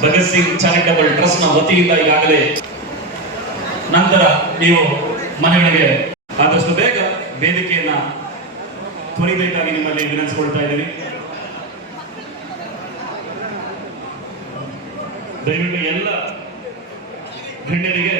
Bhagat Singh charitable ಟ್ರಸ್ಟ್ನ ವತಿಯಿಂದ ಈಗಾಗಲೇ ನಂತರ ನೀವು ಮನೆಗಳಿಗೆ ಆದಷ್ಟು ಬೇಗ ವೇದಿಕೆಯನ್ನ ತ್ವರಿತವಾಗಿ ನಿಮ್ಮಲ್ಲಿ ವಿನಂತಿಸಿಕೊಳ್ತಾ ಇದ್ದೀವಿ ದಯವಿಟ್ಟು ಎಲ್ಲ ಗಣ್ಯರಿಗೆ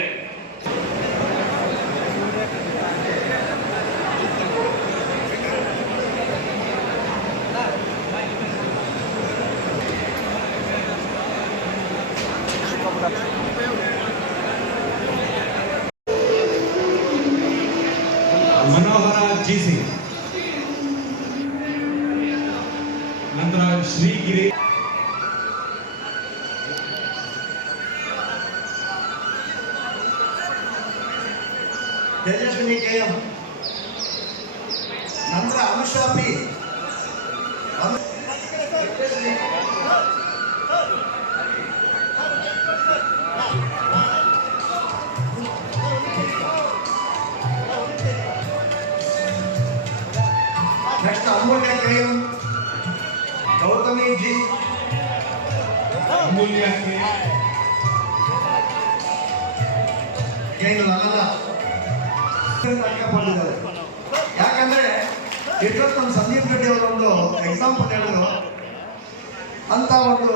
ನಂತರ ಶ್ರೀಗಿರಿ ತೇಜಸ್ವಿನಿ ಕೆ ಎಂ ನಂತರ ಅನುಷಾ ಪಿ ಅನು- next Amulya K M Gautami G Amulya K. ಏನು ನನ್ನಲ್ಲ ಬಂದಿದ್ದಾರೆ ಯಾಕಂದ್ರೆ ಇದರ ನಮ್ಮ ಸಂದೀಪ್ ರೆಡ್ಡಿ ಅವರು ಒಂದು ಎಕ್ಸಾಂಪಲ್ ಹೇಳಿದ್ರು. ಅಂತ ಒಂದು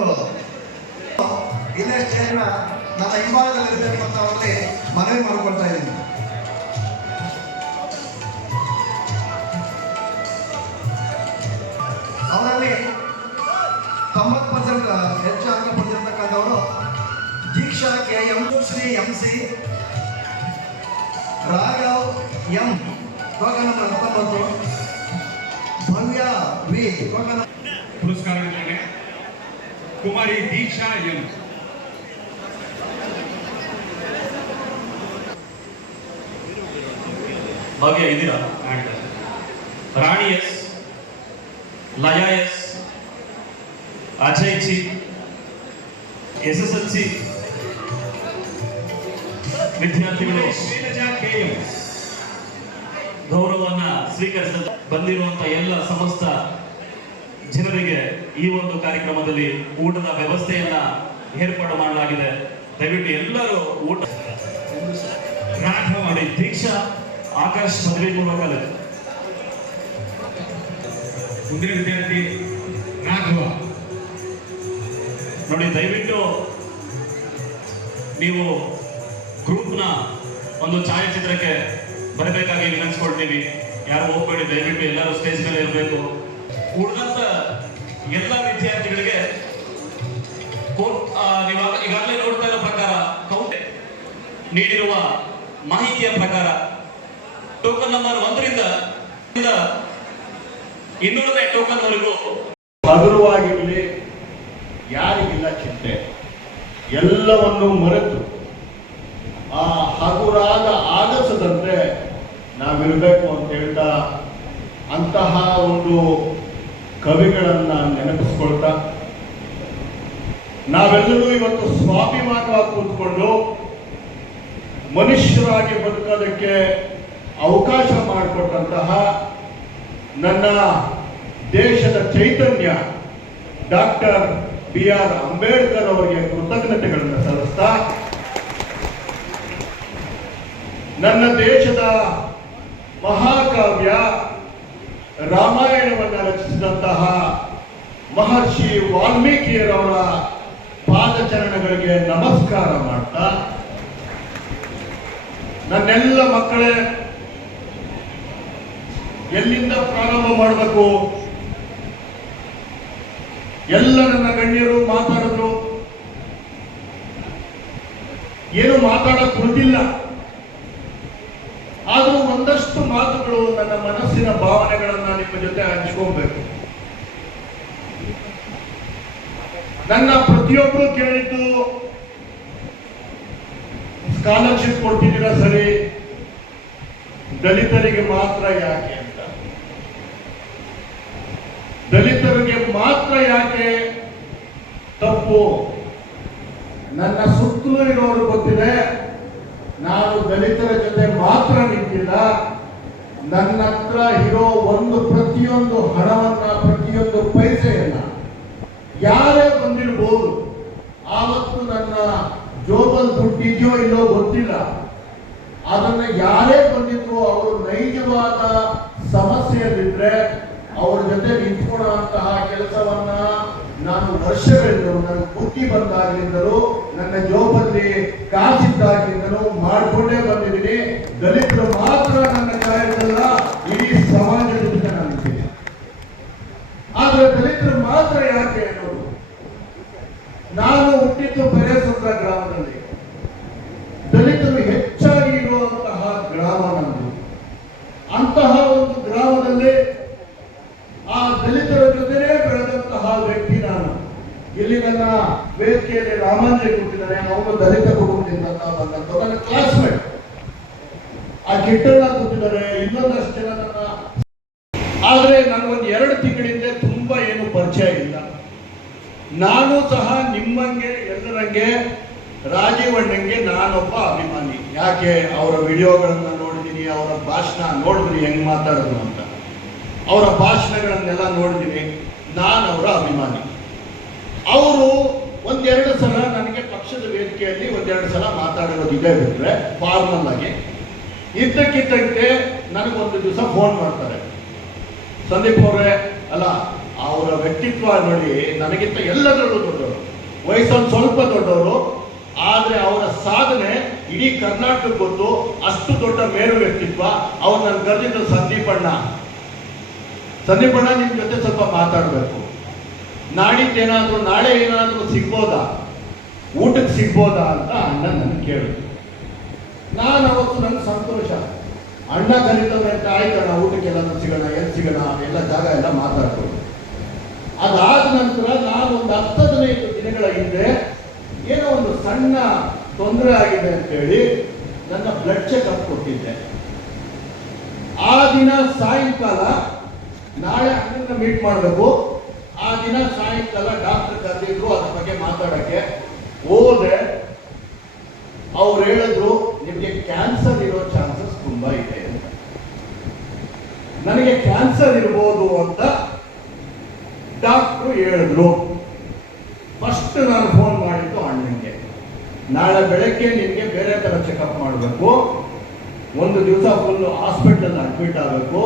ಇಲ್ಲೇ ಸ್ಟೇಜ್ನ ನನ್ನ ಹಿಂಭಾಗದಲ್ಲಿ ಇರಬೇಕು ಅಂತ ಅವರಲ್ಲಿ ಮನವಿ ಮಾಡ್ಕೊಳ್ತಾ ಇದ್ದೀನಿ. ಹೆಚ್ಚು ಅಂಕ ಪಡೆದಿರ್ತಕ್ಕಂಥವರು Diksha K M Shri M C Raghav M ಟೋಕ number ಹತ್ತೊಂಬತ್ತು ಭವ್ಯ ವಿ ಟೋಕ ನಂಬರ್ ಪುರಸ್ಕಾರ ವಿತರಣೆ ಕುಮಾರಿ ದೀಕ್ಷಾ ಎಂ. ಭಾಗ್ಯ ಇದ್ದೀರಾ? Rani S Laya S G S S L C ವಿದ್ಯಾರ್ಥಿಗಳು ಗೌರವವನ್ನ ಸ್ವೀಕರಿಸ ಬಂದಿರುವಂತ ಎಲ್ಲ ಸಮಸ್ತ ಜನರಿಗೆ ಈ ಒಂದು ಕಾರ್ಯಕ್ರಮದಲ್ಲಿ ಊಟದ ವ್ಯವಸ್ಥೆಯನ್ನ ಏರ್ಪಾಡು ಮಾಡಲಾಗಿದೆ. ದಯವಿಟ್ಟು ಎಲ್ಲರೂ ಊಟ ಮಾಡಿ. ದೀಕ್ಷಾ ಆಕಾಶ್ ಪದವಿ ಪೂರ್ವ ಕಾಲೇಜು ಮುಂದಿನ ವಿದ್ಯಾರ್ಥಿ ರಾಘವ ನೋಡಿ, ದಯವಿಟ್ಟು ನೀವು ಗ್ರೂಪ್ನ ಒಂದು ಛಾಯಾಚಿತ್ರಕ್ಕೆ ಬರಬೇಕಾಗಿ ವಿನಂತಿಸ್ಕೊಳ್ತೀವಿ. ಯಾರು ಹೋಗ್ಬೇಡಿ, ದಯವಿಟ್ಟು ಎಲ್ಲರೂ ಸ್ಟೇಜ್ ಮೇಲೆ ಇರಬೇಕು. ಉಳಿದಂತ ಎಲ್ಲ ವಿದ್ಯಾರ್ಥಿಗಳಿಗೆ ಈಗಾಗಲೇ ನೋಡ್ತಾ ಇರೋ ಪ್ರಕಾರ ಕೌಂಟೆ ನೀಡಿರುವ ಮಾಹಿತಿಯ ಪ್ರಕಾರ ಟೋಕನ್ ನಂಬರ್ ಒಂದರಿಂದ ಇನ್ನೂರನೇ ಟೋಕನ್ ವರೆಗೂ ಹಗುರವಾಗಿರಲಿ ಚಿಂತೆ ಎಲ್ಲವನ್ನು ಮರೆತು. ಆ ಹಗುರಾದ ಆಗಸದಂತೆ ನಾವಿರಬೇಕು ಅಂತ ಹೇಳ್ತಾ ಅಂತಹ ಒಂದು ಕವಿಗಳನ್ನ ನೆನಪಿಸ್ಕೊಳ್ತಾ, ನಾವೆಲ್ಲರೂ ಇವತ್ತು ಸ್ವಾಭಿಮಾನವಾಗಿ ಕೂತ್ಕೊಂಡು ಮನುಷ್ಯರಾಗಿ ಬದುಕೋದಕ್ಕೆ ಅವಕಾಶ ಮಾಡಿಕೊಟ್ಟಂತಹ ನನ್ನ ದೇಶದ ಚೈತನ್ಯ ಡಾಕ್ಟರ್ ಬಿ ಆರ್ ಅಂಬೇಡ್ಕರ್ ಅವರಿಗೆ ಕೃತಜ್ಞತೆಗಳನ್ನು ಸಲ್ಲಿಸ್ತಾ, ನನ್ನ ದೇಶದ ಮಹಾಕಾವ್ಯ ರಾಮಾಯಣವನ್ನು ರಚಿಸಿದಂತಹ ಮಹರ್ಷಿ ವಾಲ್ಮೀಕಿಯರವರ ಪಾದಚರಣಗಳಿಗೆ ನಮಸ್ಕಾರ ಮಾಡ್ತಾ, ನನ್ನೆಲ್ಲ ಮಕ್ಕಳೇ, ಎಲ್ಲಿಂದ ಪ್ರಾರಂಭ ಮಾಡಬೇಕು? ಎಲ್ಲ ನನ್ನ ಗಣ್ಯರು ಮಾತಾಡಿದ್ರು. ಏನು ಮಾತಾಡಕ್ ಹೊಂದಿಲ್ಲ ಆದ್ರೂ ಒಂದಷ್ಟು ಮಾತುಗಳು ನನ್ನ ಮನಸ್ಸಿನ ಭಾವನೆಗಳನ್ನ ನಿಮ್ಮ ಜೊತೆ ಹಂಚ್ಕೊಬೇಕು. ನನ್ನ ಪ್ರತಿಯೊಬ್ಬರು ಕೇಳಿದ್ದು ಸ್ಕಾಲರ್ಶಿಪ್ ಕೊಡ್ತಿದ್ದೀರಾ ಸರಿ? ದಲಿತರಿಗೆ ಮಾತ್ರ ಯಾಕೆ ಅಂತ. ದಲಿತರಿಗೆ ಮಾತ್ರ ಯಾಕೆ ತಪ್ಪು? ನನ್ನ ಸುತ್ತಲೂ ಇರೋರು ಗೊತ್ತಿದೆ, ನಾನು ದಲಿತರ ಜೊತೆ ಮಾತ್ರ ನಿಂತಿಲ್ಲ. ನನ್ನ ಹತ್ರ ಇರೋ ಒಂದು ಪ್ರತಿಯೊಂದು ಹಣವನ್ನ, ಪ್ರತಿಯೊಂದು ಪೈಸೆಯನ್ನ ಯಾರೇ ಬಂದಿರ್ಬೋದು, ಆವತ್ತು ನನ್ನ ಜೋಬಲ್ ದುಡ್ಡಿದೆಯೋ ಇಲ್ಲೋ ಗೊತ್ತಿಲ್ಲ. ಅದನ್ನ ಯಾರೇ ಬಂದಿದ್ರು ಅವರು ನೈಜವಾದ ಸಮಸ್ಯೆಯಲ್ಲಿದ್ರೆ ಅವ್ರ ಜೊತೆ ನಿಂತ್ಕೊಳ್ಳುವಂತಹ ಕೆಲಸವನ್ನ ನಾನು ವರ್ಷಗಳಿಂದಲೂ ನನ್ನ ಬುದ್ಧಿ ಬಂದಾಗಲಿಂದಲೂ, ನನ್ನ ಜೋಬಲ್ಲಿ ಕಾಸಿದ್ದಾಗಲಿಂದಲೂ ಮಾಡ್ಕೊಂಡೇ ಬಂದಿದ್ದೀನಿ. ದಲಿತರು ಮಾತ್ರ ನನ್ನ ಕಾರ್ಯದಲ್ಲ, ಇಡೀ ಸಮಾಜದ ಜೊತೆ ನಾನು ಆದ್ರೆ ದಲಿತರು ಮಾತ್ರ ಯಾಕೆ ಹೇಳೋದು? ನಾನು ಹುಟ್ಟಿದ್ದು ಬೆರೆಸಂದ್ರ ಗ್ರಾಮದಲ್ಲಿ ದಲಿತರು ಹೆಚ್ಚಾಗಿ ಇರುವಂತಹ ಗ್ರಾಮ ನಮ್ಮದು ಅಂತಹ ಒಂದು ಗ್ರಾಮದಲ್ಲಿ ಆ ದಲಿತರ ಜೊತೆನೇ ಬೆಳೆದಂತಹ ವ್ಯಕ್ತಿ ನಾನು ಇಲ್ಲಿ ನನ್ನ ವೇದಿಕೆಯಲ್ಲಿ ರಾಮಾಂಜೆ ಕೊಟ್ಟಿದ್ದಾರೆ ಅವನು ದಲಿತ ಕುಟುಂಬದಿಂದ ಬಂದಂತ ನನ್ನ ಕ್ಲಾಸ್ಮೇಟ್ ಆ ಆಗಿ ಇನ್ನೊಂದಷ್ಟು ಜನ ನನ್ನ ಆದರೆ ನನಗೊಂದು ಎರಡು ತಿಂಗಳಿಂದ ತುಂಬಾ ಏನು ಪರಿಚಯ ಇಲ್ಲ. ನಾನು ಸಹ ನಿಮ್ಮಂಗೆ, ಎಲ್ಲರಂಗೆ ರಾಜೀವ್ ಅಣ್ಣಂಗೆ ನಾನೊಬ್ಬ ಅಭಿಮಾನಿ. ಯಾಕೆ? ಅವರ ವಿಡಿಯೋಗಳನ್ನು ನೋಡಿದ್ದೀನಿ ಅವರ ಭಾಷಣ ನೋಡಿದ್ರಿ ಹೆಂಗ್ ಮಾತಾಡೋದು ಅಂತ. ಅವರ ಭಾಷಣಗಳನ್ನೆಲ್ಲ ನೋಡಿದ್ದೀನಿ ನಾನು ಅವರ ಅಭಿಮಾನಿ. ಅವರು ಒಂದೆರಡು ಸಲ ನನಗೆ ಪಕ್ಷದ ವೇದಿಕೆಯಲ್ಲಿ ಒಂದೆರಡು ಸಲ ಮಾತಾಡಿರೋದು ಇದೆ ಬಿಟ್ರೆ ಫಾರ್ಮಲ್ ಆಗಿ. ಇದ್ದಕ್ಕಿದ್ದಂತೆ ನನಗೊಂದು ದಿವಸ ಫೋನ್ ಮಾಡ್ತಾರೆ. ಸಂದೀಪ್ ಅವರೇ, ಅಲ್ಲ, ಅವರ ವ್ಯಕ್ತಿತ್ವ ನೋಡಿ ನನಗಿಂತ ಎಲ್ಲದರಲ್ಲೂ ದೊಡ್ಡವರು. ವಯಸ್ಸಲ್ಲಿ ಸ್ವಲ್ಪ ದೊಡ್ಡವರು, ಆದರೆ ಅವರ ಸಾಧನೆ ಇಡೀ ಕರ್ನಾಟಕ ಗೊತ್ತು ಅಷ್ಟು ದೊಡ್ಡ ಮೇರು ವ್ಯಕ್ತಿತ್ವ, ಅವ್ರು ನನ್ನ ಕರೆದಿದ್ದು ಸಂದೀಪ್ ಅಣ್ಣ. ಸಂದೀಪ್ ಅಣ್ಣ ನಿಮ್ಮ ಜೊತೆ ಸ್ವಲ್ಪ ಮಾತಾಡಬೇಕು. ನಾಡಿದ್ದೇನಾದ್ರೂ ನಾಳೆ ಏನಾದರೂ ಸಿಗ್ಬೋದಾ? ಊಟಕ್ಕೆ ಸಿಗ್ಬೋದಾ ಅಂತ ಅಣ್ಣ ನನಗೆ ಕೇಳಿದ್ರು. ನಾನು ಅವತ್ತು ನನಗೆ ಸಂತೋಷ. ಅಣ್ಣ ಕರೀತವ್ರೆ ಅಂತ ಆಯ್ತಣ್ಣ ಊಟಕ್ಕೆಲ್ಲ ಸಿಗೋಣ ಎಲ್ಲಿ ಸಿಗೋಣ, ಎಲ್ಲ ಜಾಗ ಎಲ್ಲ ಮಾತಾಡ್ಕೊಂಡು. ಅದಾದ ನಂತರ ನಾನು ಒಂದು ಹತ್ತು ಹದಿನೈದು ದಿನಗಳ ಹಿಂದೆ ಏನೋ ಒಂದು ಸಣ್ಣ ತೊಂದರೆ ಆಗಿದೆ ಅಂತೇಳಿ ನನ್ನ ಬ್ಲಡ್ ಚೆಕಪ್ ಕೊಟ್ಟಿದ್ದೆ. ಆ ದಿನ ಸಾಯಂಕಾಲ ನಾಳೆ ಅಣ್ಣನ ಮೀಟ್ ಮಾಡಬೇಕು. ಆ ದಿನ ಸಾಯಂಕಾಲ ಡಾಕ್ಟರ್ ಕರೆದಿದ್ರು ಅದ್ರ ಬಗ್ಗೆ ಮಾತಾಡಕ್ಕೆ ಹೋದೆ. ಅವ್ರು ಹೇಳಿದ್ರು ನಿಮಗೆ ಕ್ಯಾನ್ಸರ್ ಇರೋ ಚಾನ್ಸಸ್ ತುಂಬಾ ಇದೆ ನನಗೆ ಕ್ಯಾನ್ಸರ್ ಇರ್ಬೋದು ಅಂತ ಡಾಕ್ಟ್ರು ಹೇಳಿದ್ರು. ಫಸ್ಟ್ ನಾನು ಫೋನ್ ಮಾಡಿದ್ದು ಅಣ್ಣನಿಗೆ. ನಾಳೆ ಬೆಳಗ್ಗೆ ನಿಮಗೆ ಬೇರೆ ತರ ಚೆಕಪ್ ಮಾಡಬೇಕು. ಒಂದು ದಿವಸ ಫುಲ್ ಹಾಸ್ಪಿಟಲ್ ಅಡ್ಮಿಟ್ ಆಗಬೇಕು.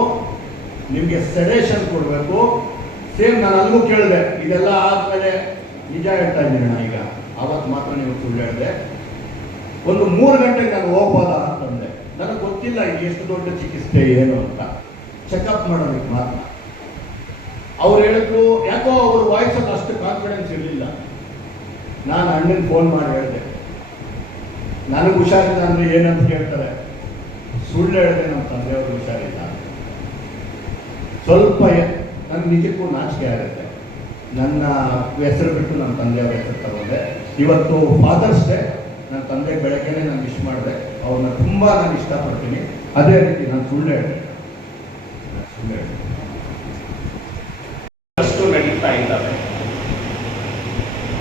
ನಿಮಗೆ ಸೆಡೇಷನ್ ಕೊಡಬೇಕು. ಸೇಮ್ ನಾನು ಅಲ್ಲಿಗೂ ಕೇಳಿದೆ. ಇದೆಲ್ಲ ಆದ್ಮೇಲೆ ನಿಜ ಹೇಳ್ತಾ ಇದ್ದೀನಿ ಈಗ. ಅವತ್ತು ಮಾತ್ರ ನೀವು ಸುಳ್ಳು ಹೇಳಿದೆ. ಒಂದು ಮೂರು ಗಂಟೆಗೆ ನಾನು ಹೋಗ್ಬೋದ ಅಂತಂದೆ ನನಗೆ ಗೊತ್ತಿಲ್ಲ ಇದು ಎಷ್ಟು ದೊಡ್ಡ ಚಿಕಿತ್ಸೆ ಏನು ಅಂತ. ಚೆಕಪ್ ಮಾಡೋದಕ್ಕೆ ಮಾತ್ರ. ಅವ್ರು ಹೇಳಿದ್ರು, ಯಾಕೋ ಅವ್ರ ವಾಯ್ಸಲ್ಲಿ ಅಷ್ಟು ಕಾನ್ಫಿಡೆನ್ಸ್ ಇರಲಿಲ್ಲ. ನಾನು ಅಣ್ಣನ ಫೋನ್ ಮಾಡಿ ಹೇಳಿದೆ. ನನಗೆ ಹುಷಾರಿಲ್ಲ ಅಂದ್ರೆ ಏನಂತ ಕೇಳ್ತಾರೆ ಸುಳ್ಳು ಹೇಳಿದೆ ನಮ್ಮ ತಂದೆಯವ್ರಿಗೆ ಹುಷಾರಿಲ್ಲ ಸ್ವಲ್ಪ ನನ್ಗೆ ನಿಜಕ್ಕೂ ನಾಚಿಕೆ ಆಗುತ್ತೆ. ನನ್ನ ಹೆಸರು ಬಿಟ್ಟು ನಮ್ಮ ತಂದೆಯವ್ರ ಹೆಸರು ತಗೊಂಡೆ. ಇವತ್ತು ಫಾದರ್ಸ್ ಡೇ ನನ್ನ ತಂದೆ ಬೆಳಗ್ಗೆನೆ ನಾನು ವಿಶ್ ಮಾಡಿದೆ. ಅವ್ರನ್ನ ತುಂಬಾ ನಾನು ಇಷ್ಟಪಡ್ತೀನಿ. ಅದೇ ರೀತಿ ನಾನು ಸುಳ್ಳು ಹೇಳಿದೆ. ಸುಳ್ಳು ಇದ್ದಾವೆ.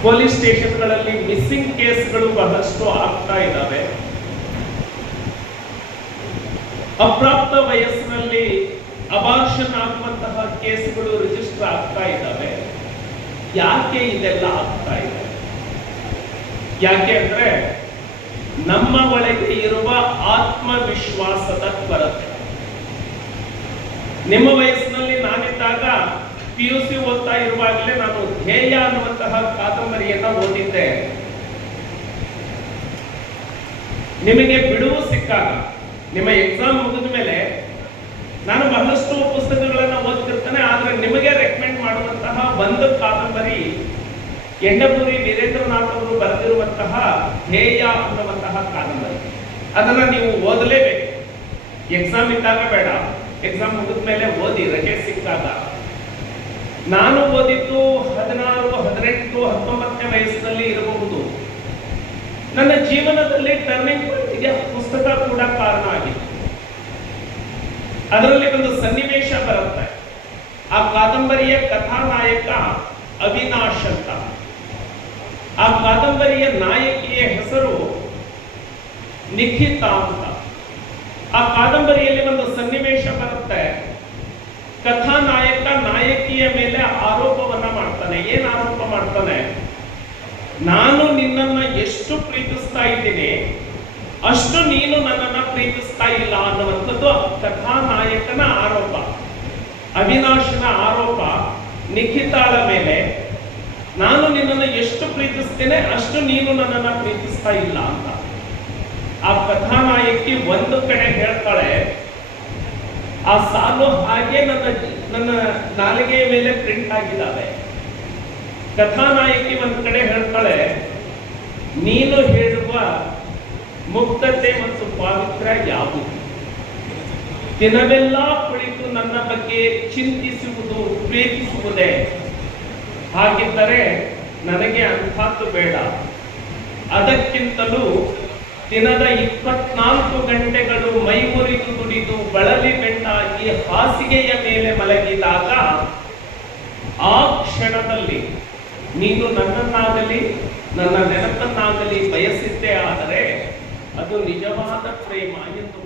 ಪೊಲೀಸ್ ಸ್ಟೇಷನ್ಗಳಲ್ಲಿ ಮಿಸ್ಸಿಂಗ್ ಕೇಸ್ಗಳು ಬಹಳಷ್ಟು ಆಗ್ತಾ ಇದ್ದಾವೆ. ಅಪ್ರಾಪ್ತ ವಯಸ್ಸಿನಲ್ಲಿ ಅಬಾರ್ಷನ್ ಆಗುವಂತಹ ಕೇಸ್ಗಳು ರಿಜಿಸ್ಟರ್ ಆಗ್ತಾ ಇದ್ದಾವೆ. ಯಾಕೆ ಇದೆಲ್ಲ ಆಗ್ತಾ ಇದೆ? ಯಾಕೆ ಅಂದ್ರೆ ನಮ್ಮ ಒಳಗೆ ಇರುವ ಆತ್ಮವಿಶ್ವಾಸದ ಕೊರತೆ. ನಿಮ್ಮ ವಯಸ್ಸಿನಲ್ಲಿ ನಾನಿದ್ದಾಗ ಪಿ ಯು ಸಿ ಓದ್ತಾ ಇರುವಾಗಲೇ ನಾನು ಧ್ಯೇಯ ಅನ್ನುವಂತಹ ಕಾದಂಬರಿಯನ್ನ ಓದಿದ್ದೆ. ನಿಮಗೆ ಬಿಡುವು ಸಿಕ್ಕಾಗ, ನಿಮ್ಮ ಎಕ್ಸಾಮ್ ಮುಗಿದ ಮೇಲೆ ನಾನು ಬಹಳಷ್ಟು ಪುಸ್ತಕಗಳನ್ನ ಓದ್ತಿರ್ತೇನೆ, ಆದ್ರೆ ನಿಮಗೆ ರೆಕಮೆಂಡ್ ಮಾಡುವಂತಹ ಒಂದು ಕಾದಂಬರಿ ಎಂಡಪುರಿ ವೀರೇಂದ್ರನಾಥ್ ಅವರು ಬರೆದಿರುವಂತಹ ಧ್ಯೇಯ ಅನ್ನುವಂತಹ ಕಾದಂಬರಿ. ಅದನ್ನ ನೀವು ಓದಲೇಬೇಕು. ಎಕ್ಸಾಮ್ ಇದ್ದಾಗ ಬೇಡ. ಎಕ್ಸಾಮ್ ಮುಗಿದ ಮೇಲೆ ಓದಿ, ರಜೆ ಸಿಕ್ಕಾಗ. ನಾನು ಓದಿದ್ದು ಹದಿನಾರು, ಹದಿನೆಂಟು, ಹತ್ತೊಂಬತ್ತನೇ ವಯಸ್ಸಿನಲ್ಲಿ ಇರಬಹುದು. ನನ್ನ ಜೀವನದಲ್ಲಿ ಟರ್ನಿಂಗ್ ಪಾಯಿಂಟ್ಗೆ ಪುಸ್ತಕ ಕೂಡ ಕಾರಣ ಆಗಿದೆ ಅದರಲ್ಲಿ ಒಂದು ಸನ್ನಿವೇಶ ಬರುತ್ತೆ. ಆ ಕಾದಂಬರಿಯ ಕಥಾನಾಯಕ ಅವಿನಾಶ್ ಅಂತ. ಕಾದಂಬರಿಯ ನಾಯಕಿಯ ಹೆಸರು ನಿಖಿತಾ ಅಂತ. ಆ ಕಾದಂಬರಿಯಲ್ಲಿ ಒಂದು ಸನ್ನಿವೇಶ ಬರುತ್ತೆ. ಕಥಾನಾಯಕ ನಾಯಕಿಯ ಮೇಲೆ ಆರೋಪವನ್ನ ಮಾಡ್ತಾನೆ. ಏನ್ ಆರೋಪ ಮಾಡ್ತಾನೆ? ನಾನು ನಿನ್ನನ್ನ ಎಷ್ಟು ಪ್ರೀತಿಸ್ತಾ ಇದ್ದೀನಿ, ಅಷ್ಟು ನೀನು ನನ್ನನ್ನ ಪ್ರೀತಿಸ್ತಾ ಇಲ್ಲ ಅನ್ನುವಂಥದ್ದು ಕಥಾನಾಯಕನ ಆರೋಪ. ಅವಿನಾಶನ ಆರೋಪ ನಿಖಿತಾಳ ಮೇಲೆ. ನಾನು ನಿನ್ನನ್ನು ಎಷ್ಟು ಪ್ರೀತಿಸ್ತೇನೆ, ಅಷ್ಟು ನೀನು ನನ್ನನ್ನ ಪ್ರೀತಿಸ್ತಾ ಇಲ್ಲ ಅಂತ. ಆ ಕಥಾನಾಯಕಿ ಒಂದು ಕಡೆ ಹೇಳ್ತಾಳೆ, ಆ ಸಾಲು ಹಾಗೆ ನನ್ನ ನನ್ನ ನಾಲಿಗೆಯ ಮೇಲೆ ಪ್ರಿಂಟ್ ಆಗಿದ್ದಾವೆ. ಕಥಾನಾಯಕಿ ಒಂದ್ ಕಡೆ ಹೇಳ್ತಾಳೆ, ನೀನು ಹೇಳುವ ಮುಕ್ತತೆ ಮತ್ತು ಪಾವಿತ್ರ ಯಾವುದು? ದಿನವೆಲ್ಲ ಕುಳಿತು ನನ್ನ ಬಗ್ಗೆ ಚಿಂತಿಸುವುದು, ಪ್ರೀತಿಸುವುದೇ? ಹಾಗಿದ್ದರೆ ನನಗೆ ಅಂಥದ್ದು ಬೇಡ. ಅದಕ್ಕಿಂತಲೂ ದಿನದ ಇಪ್ಪತ್ನಾಲ್ಕು ಗಂಟೆಗಳು ಮೈಮುರಿದು ದುಡಿದು ಬಳಲಿ ಬೆಂಡಾಗಿ ಹಾಸಿಗೆಯ ಮೇಲೆ ಮಲಗಿದಾಗ, ಆ ಕ್ಷಣದಲ್ಲಿ ನೀನು ನನ್ನನ್ನಾಗಲಿ, ನನ್ನ ನೆನಪನ್ನಾಗಲಿ ಬಯಸಿದ್ದೇ ಆದರೆ ಅದು ನಿಜವಾದ ಪ್ರೇಮ ಎಂದು